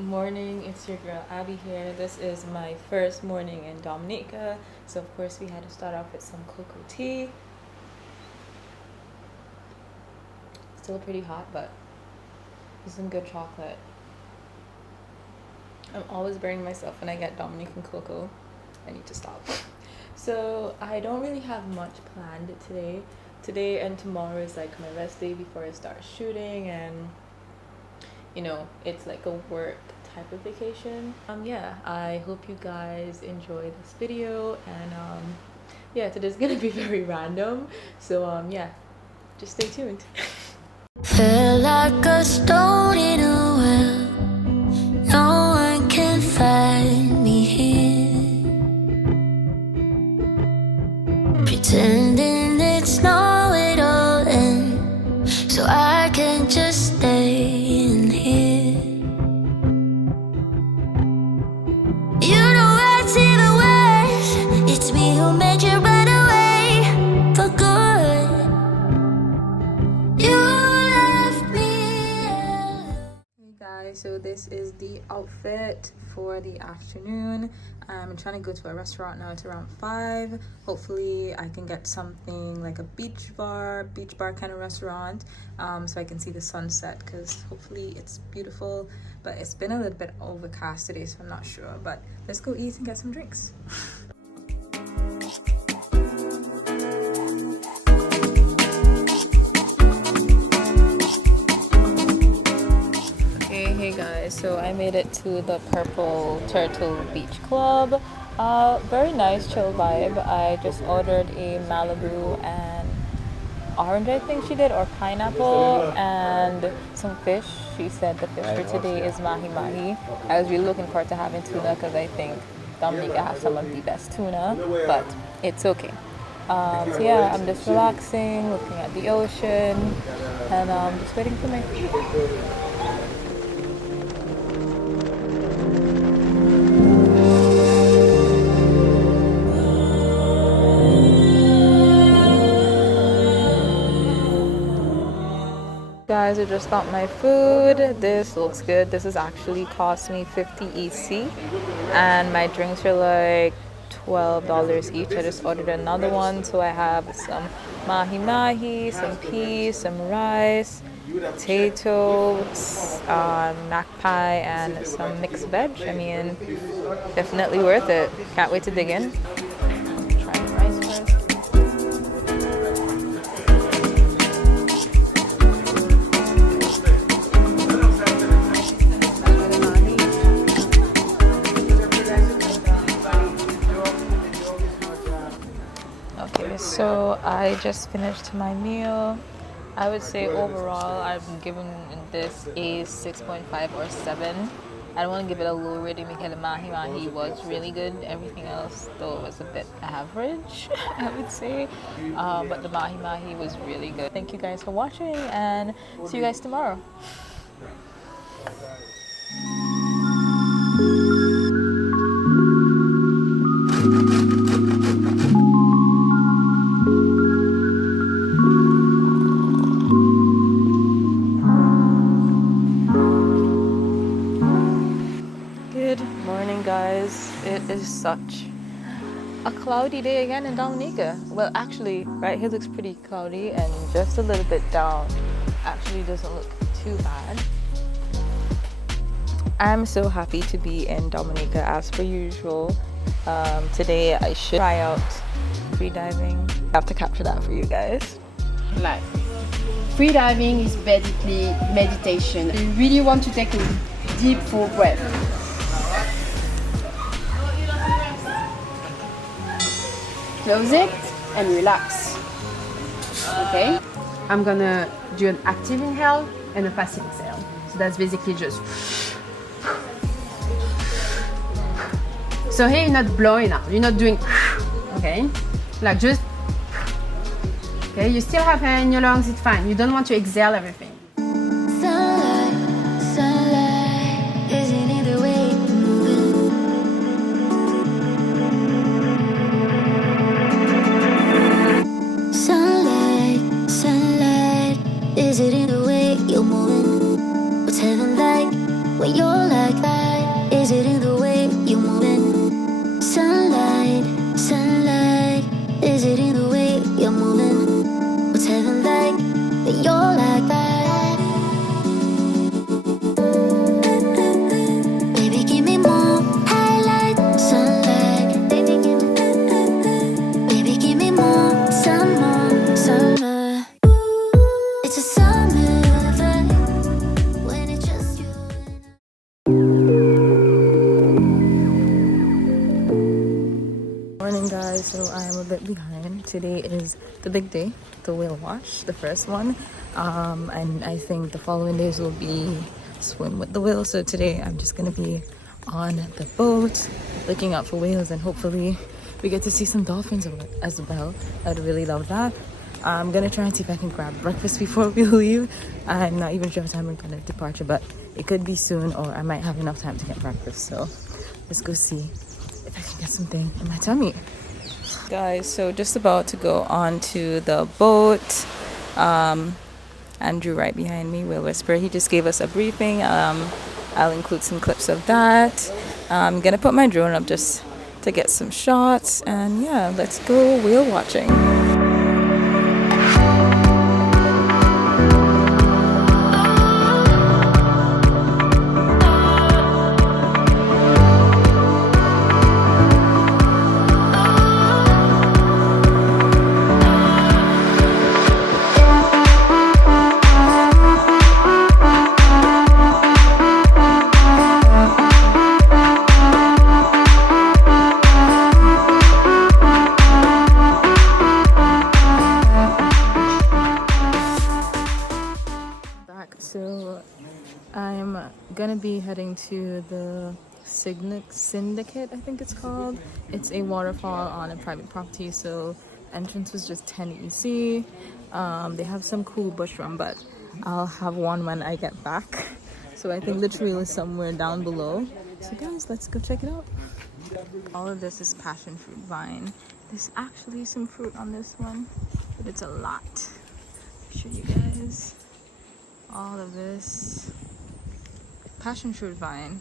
Morning, it's your girl Abby here. This is my first morning in Dominica, so of course we had to start off with some cocoa tea. Still pretty hot, but it's some good chocolate. I'm always burning myself when I get Dominican cocoa. I need to stop. So I don't really have much planned today. Today and tomorrow is like my rest day before I start shooting, and you know, it's like a work type of vacation. Yeah, I hope you guys enjoy this video, and yeah, today's gonna be very random, so yeah, just stay tuned. Feel like a stone in a well, no one can find me here, pretending it's not it all and so I can just stay in here. You know what's even worse? It's me who made you run away for good. You left me alone. Hey guys, so this is the outfit for the afternoon. I'm trying to go to a restaurant now. It's around 5. Hopefully I can get something like a beach bar kind of restaurant, so I can see the sunset, because hopefully it's beautiful. But it's been a little bit overcast today, so I'm not sure, but let's go eat and get some drinks. Hey guys, so I made it to the Purple Turtle Beach Club. Very nice, chill vibe. I just ordered a Malibu and orange, I think she did, or pineapple, and some fish. She said the fish for today is mahi-mahi. I was really looking forward to having tuna, because I think Dominica has some of the best tuna, but it's okay. So yeah, I'm just relaxing, looking at the ocean, and just waiting for my food. Guys, I just got my food. This looks good. This is actually cost me 50 EC, and my drinks are like $12 each. I just ordered another one, so I have some mahi-mahi, some peas, some rice, potatoes, mac pie, and some mixed veg. I mean, definitely worth it. Can't wait to dig in. Try the rice first. So I just finished my meal. I would say overall I'm giving this a 6.5 or 7. I don't want to give it a low rating because the mahi-mahi was really good. Everything else though was a bit average, I would say. But the mahi-mahi was really good. Thank you guys for watching, and see you guys tomorrow. Guys, it is such a cloudy day again in Dominica. Well, actually, right here looks pretty cloudy, and just a little bit down actually doesn't look too bad. I'm so happy to be in Dominica as per usual. Today I should try out free diving. I have to capture that for you guys. Like, free diving is basically meditation. You really want to take a deep full breath. Close it and relax. Okay? I'm gonna do an active inhale and a passive exhale. So that's basically just. So here you're not blowing out, you're not doing, okay? Like just, okay, you still have air in your lungs, it's fine. You don't want to exhale everything. Sunlight, sunlight, isn't it the way you're moving? Sunlight, sunlight, is it in the way you're moving? What's heaven like when you're like that? Is it in the way you're moving? Sunlight, sunlight, is it in the way you're moving? What's heaven like when you're like that? Baby, give me more highlight, sunlight. Baby, give me more, summer. It's a summer vibe when it's just you and Morning guys, so I am a bit behind. Today is the big day, the whale wash, the first one. And I think the following days will be swim with the whale. So today I'm just gonna be on the boat looking out for whales, and hopefully we get to see some dolphins as well. I'd really love that. I'm gonna try and see if I can grab breakfast before we leave. I'm not even sure what time we're gonna departure, but it could be soon, or I might have enough time to get breakfast. So let's go see if I can get something in my tummy. Guys, so just about to go on to the boat. Andrew right behind me, Will Whisper, he just gave us a briefing. I'll include some clips of that. I'm gonna put my drone up just to get some shots, and yeah, let's go whale watching. So I'm gonna be heading to the Syndicate, I think it's called. It's a waterfall on a private property, so entrance was just 10 EC. They have some cool bush rum, but I'll have one when I get back. So I think the trail is somewhere down below. So guys, let's go check it out. All of this is passion fruit vine. There's actually some fruit on this one, but it's a lot. I'll show you guys. All of this passion fruit vine.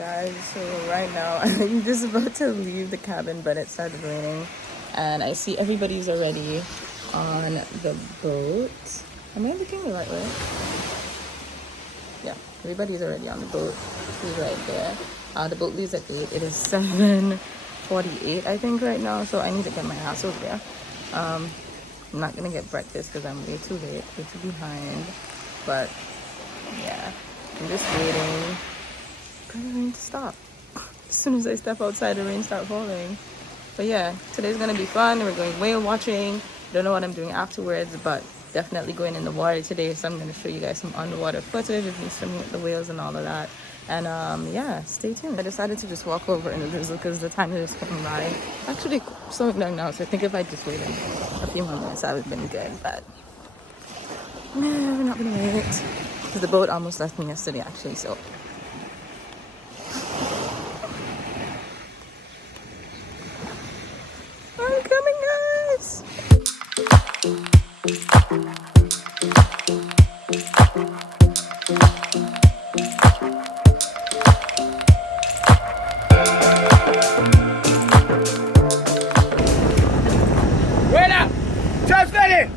Guys, so right now I'm just about to leave the cabin, but it started raining and I see everybody's already on the boat. Am I looking the right way? Yeah, everybody's already on the boat. He's right there. The boat leaves at 8. It is 7:48 I think right now, so I need to get my ass over there. I'm not gonna get breakfast because I'm way too late, way too behind, but yeah, I'm just waiting for the rain to stop. As soon as I step outside, the rain starts falling. But yeah, today's gonna be fun. We're going whale watching. Don't know what I'm doing afterwards, but definitely going in the water today. So I'm gonna show you guys some underwater footage of me swimming with the whales and all of that. And yeah, stay tuned. I decided to just walk over in the drizzle because the time is just going by. Actually, slowing down now. So I think if I just waited a few more minutes, that would have been good. But no, we're not gonna wait because the boat almost left me yesterday, actually. So. I'm coming, guys! Buena! Just ready!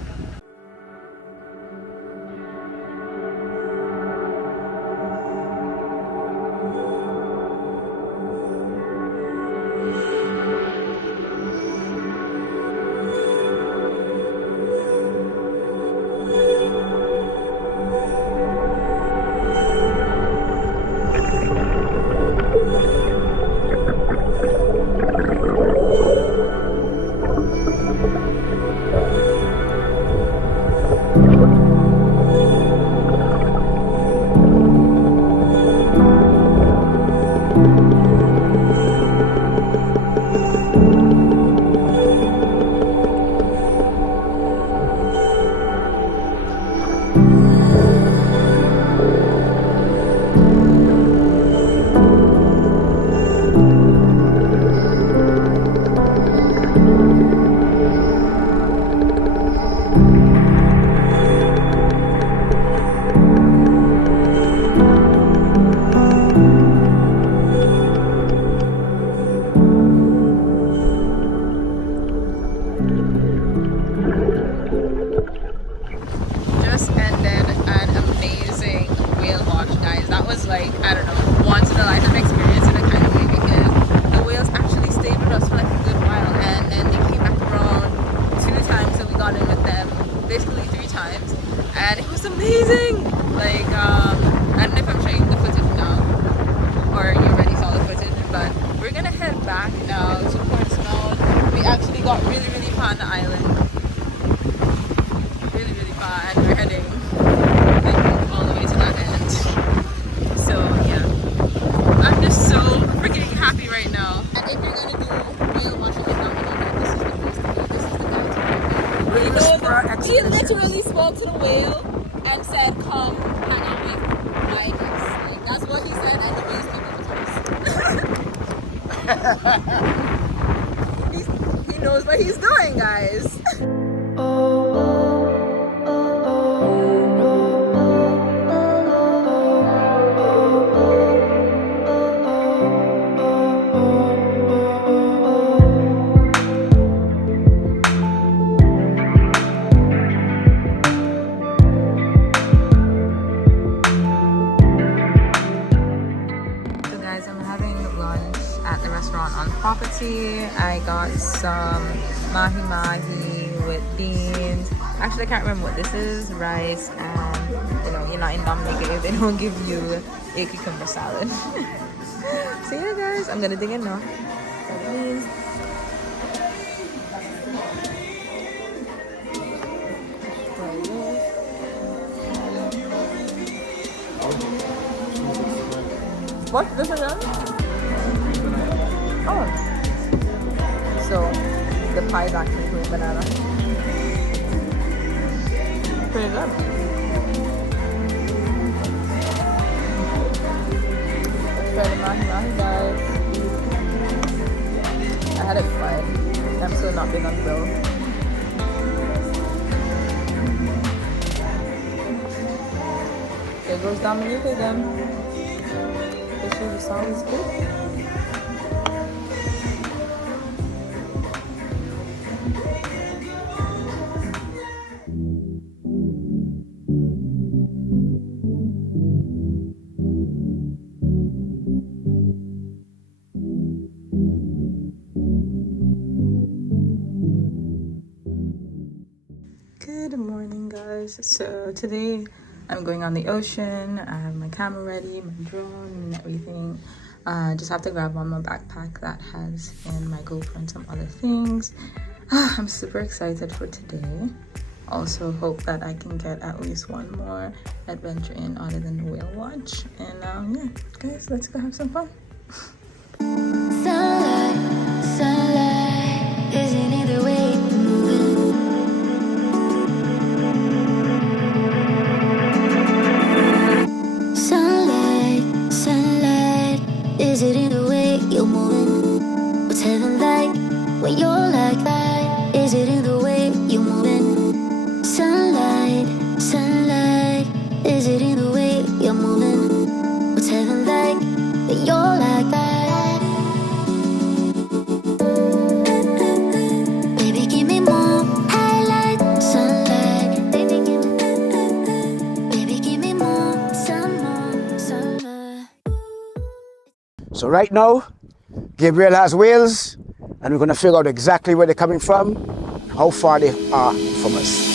Just ended an amazing whale watch, guys. That was like, I don't know, once in a lifetime experience in a kind of way because the whales actually stayed with us for like a good while and then they came back around 2 times and we got in with them basically 3 times and it was amazing. Like, I don't know if I'm showing the footage now or you already saw the footage, but we're gonna head back now to Port Snow. We actually got really, really far on the island. And we're heading like, all the way to that end. So yeah, I'm just so freaking happy right now. And if you're gonna do whale watching in Dominica, this is the place to be. This is the guy to be. He literally spoke to the whale and said, "Come hang out with my guests." Like, that's what he said, and the whales came over to us. He knows what he's doing, guys. On property, I got some mahi with beans. Actually, I can't remember what this is. Rice and you're not in Dominica if they don't give you a cucumber salad. So yeah, guys, I'm gonna dig in now. What? This again? Oh, so the pie is actually green banana. Pretty good. Let's try the mahi guys. I had it fried. I'm still not big on grill. There goes Dominica again. Fish chili sounds good. Good morning, guys. So today I'm going on the ocean. I have my camera ready, my drone and everything. Just have to grab on my backpack that has in my GoPro and some other things. I'm super excited for today. Also hope that I can get at least one more adventure in other than whale watch. And yeah, guys, let's go have some fun. Sunlight, sunlight, isn't it the way you're moving? Sunlight, sunlight, is it in the way you're moving? What's heaven like when you're like that? Is it in the way you're moving? Sunlight, sunlight, is it in the way you're moving? What's heaven like when you're like that? Baby, give me more highlight, sunlight. Baby, give me more, some more, sunlight. So right now, Gabriel has whales, and we're gonna figure out exactly where they're coming from, how far they are from us.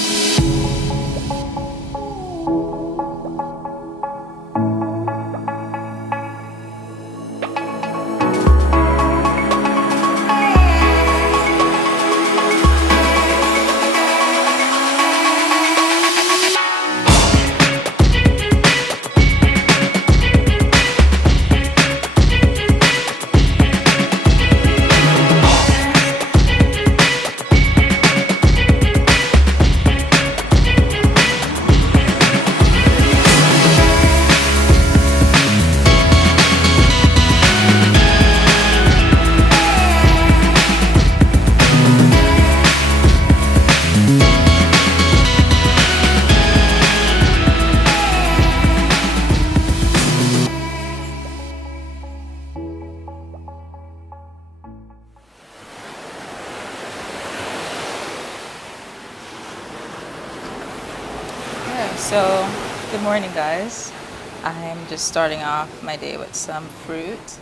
So, good morning, guys. I'm just starting off my day with some fruit.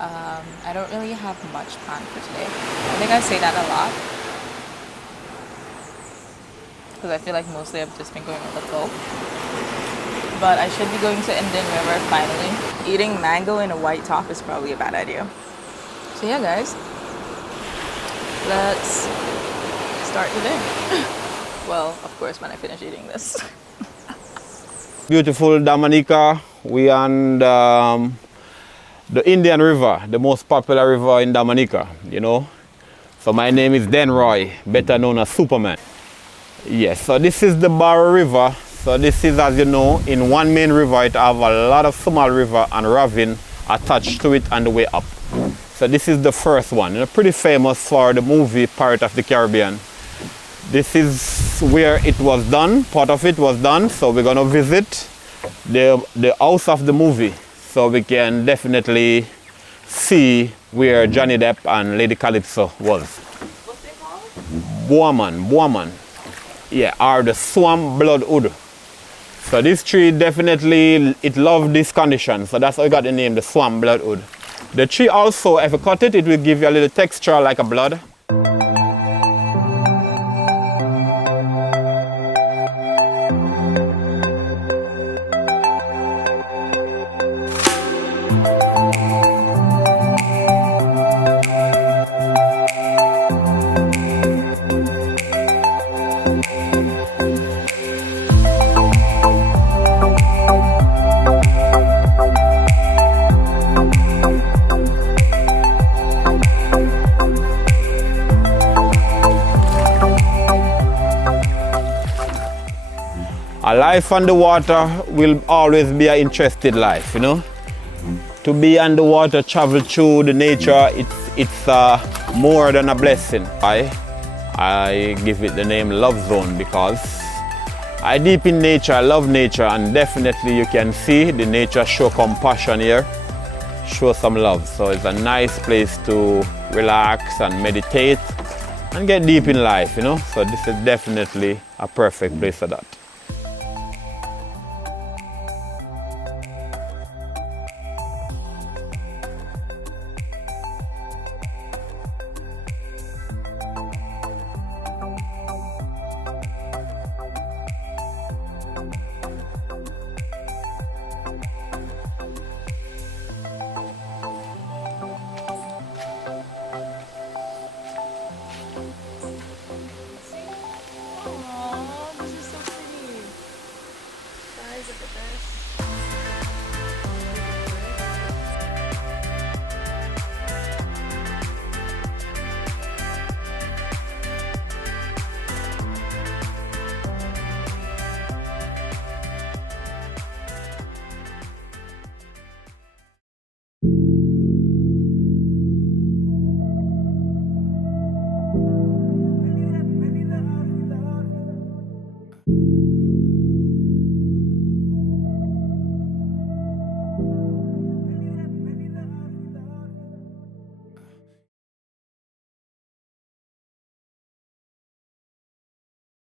I don't really have much planned for today. I think I say that a lot because I feel like mostly I've just been going with the flow. But I should be going to Indian River finally. Eating mango in a white top is probably a bad idea. So yeah, guys, let's start the day. Well, of course, when I finish eating this. Beautiful Dominica, we on the Indian River, the most popular river in Dominica, you know. So my name is Dan Roy, better known as Superman. Yes, so this is the Barrow River. So this is, as you know, in one main river, it have a lot of small river and ravine attached to it on the way up. So this is the first one, you know, pretty famous for the movie Pirates of the Caribbean. This is where it was done, part of it was done, so we're gonna visit the house of the movie, so we can definitely see where Johnny Depp and Lady Calypso was. What's it called? Boaman. Yeah, or the swamp bloodwood. So this tree definitely, it loved this condition, so that's how I got the name, the swamp bloodwood. The tree also, if you cut it, it will give you a little texture like a blood. A life on the water will always be an interesting life, you know. To be on the water, travel through the nature, it's more than a blessing. I give it the name Love Zone because I deep in nature, I love nature, and definitely you can see the nature show compassion here. show some love. So it's a nice place to relax and meditate and get deep in life, you know. So this is definitely a perfect place for that.